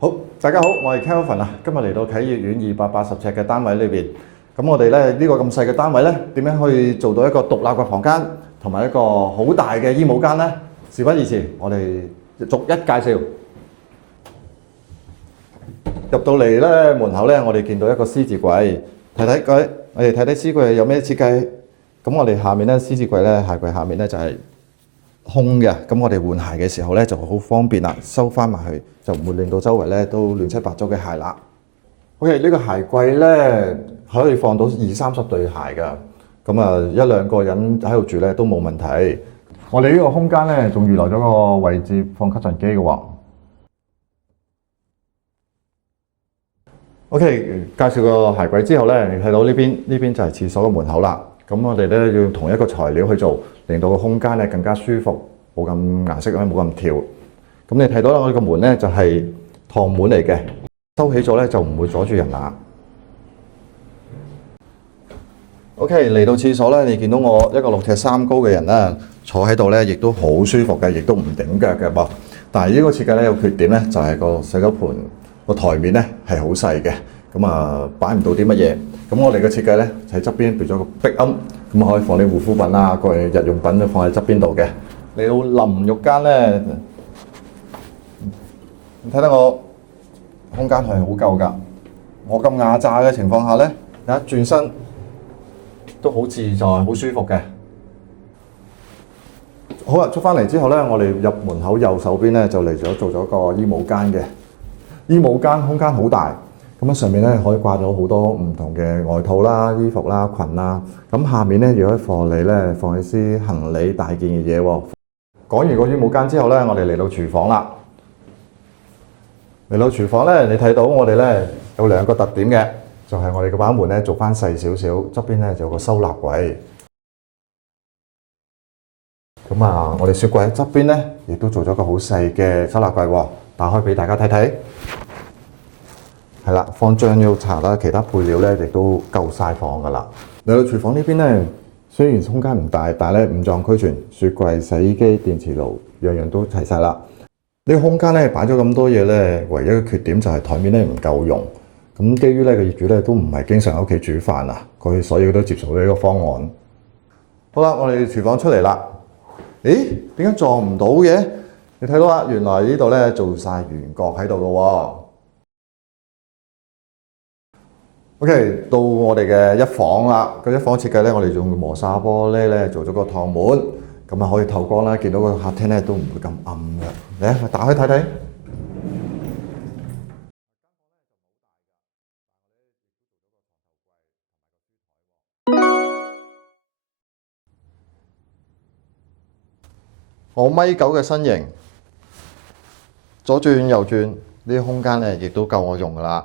好，大家好，我係 Kelvin啊，今日嚟到啟業苑280尺嘅單位裏邊。咁我哋咧呢個咁細嘅單位咧，點樣可以做到一個獨立嘅房間，同埋一個好大嘅衣帽間呢？事不宜遲，我哋逐一介紹。入到嚟咧門口咧，我哋見到一個獅子櫃，睇睇佢，我哋睇睇獅櫃有咩設計。咁我哋下面咧獅子櫃咧，鞋櫃下面咧就係空嘅，咁我哋換鞋嘅時候咧就好方便啦，收翻埋去就唔會令到周圍咧都亂七八糟嘅鞋啦。OK， 呢個鞋櫃咧可以放到20-30對鞋㗎，咁啊一兩個人喺度住咧都冇問題。我哋呢個空間咧仲預留咗個位置放吸塵機嘅喎。OK， 介紹個鞋櫃之後咧，你睇到呢邊就係廁所嘅門口啦。咁我哋咧要用同一個材料去做，令到個空間咧更加舒服，冇咁顏色咧冇咁跳。咁你睇到啦，我哋個門咧就係趟門嚟嘅，收起咗咧就唔會阻住人啦。OK， 嚟到廁所咧，你見到我一個6尺3高嘅人啦，坐喺度咧亦都好舒服嘅，亦都唔頂腳嘅噃。但係呢個設計咧有缺點咧，就係個洗手盆個台面咧係好細嘅，咁啊擺唔到啲乜嘢。咁我哋嘅設計咧喺側邊變咗個壁龕，咁可以放啲護膚品啊、各樣日用品都放喺側邊度嘅。嚟到淋浴間咧，你睇到我空間係好夠㗎。我咁壓榨嘅情況下咧，一轉身都好自在、好舒服嘅。好啦，出翻嚟之後咧，我哋入門口右手邊咧就嚟咗做咗個衣帽間嘅。衣帽間空間好大，咁啊上面咧可以掛咗好多唔同嘅外套啦、衣服啦、裙啦。咁下面咧亦可以放你咧放起啲行李大件嘅嘢喎。講完個衣帽間之後咧，我哋嚟到廚房啦。嚟到廚房咧，你睇到我哋咧有兩個特點嘅，就係我哋個把門咧做翻細少少，側邊咧就有個收納櫃。咁啊，我哋雪櫃喺側邊咧，亦都做咗個好細嘅收納櫃喎。打開俾大家睇睇，係啦，放醬料茶啦，其他配料咧亦都夠晒放㗎啦。嚟到廚房呢邊咧，雖然空間唔大，但係咧五臟俱全，雪櫃、洗衣機、電磁爐，樣樣都齊晒啦。呢個空間咧擺咗咁多嘢咧，唯一嘅缺點就係台面咧唔夠用。咁基於咧個業主咧都唔係經常喺屋企煮飯啊，佢所以都接受咗呢個方案。好啦，我哋廚房出嚟啦。咦？點解撞唔到嘅？你睇到啦，原來呢度咧做晒圓角喺度嘅喎。OK， 到我哋嘅一房啦。個一房設計咧，我哋用磨砂玻璃咧做咗個趟門，咁啊可以透光啦。見到個客廳咧都唔會咁暗嘅。嚟，我打開睇睇。我1.9米嘅身形，左轉右轉，呢啲空間咧亦都夠我用㗎啦。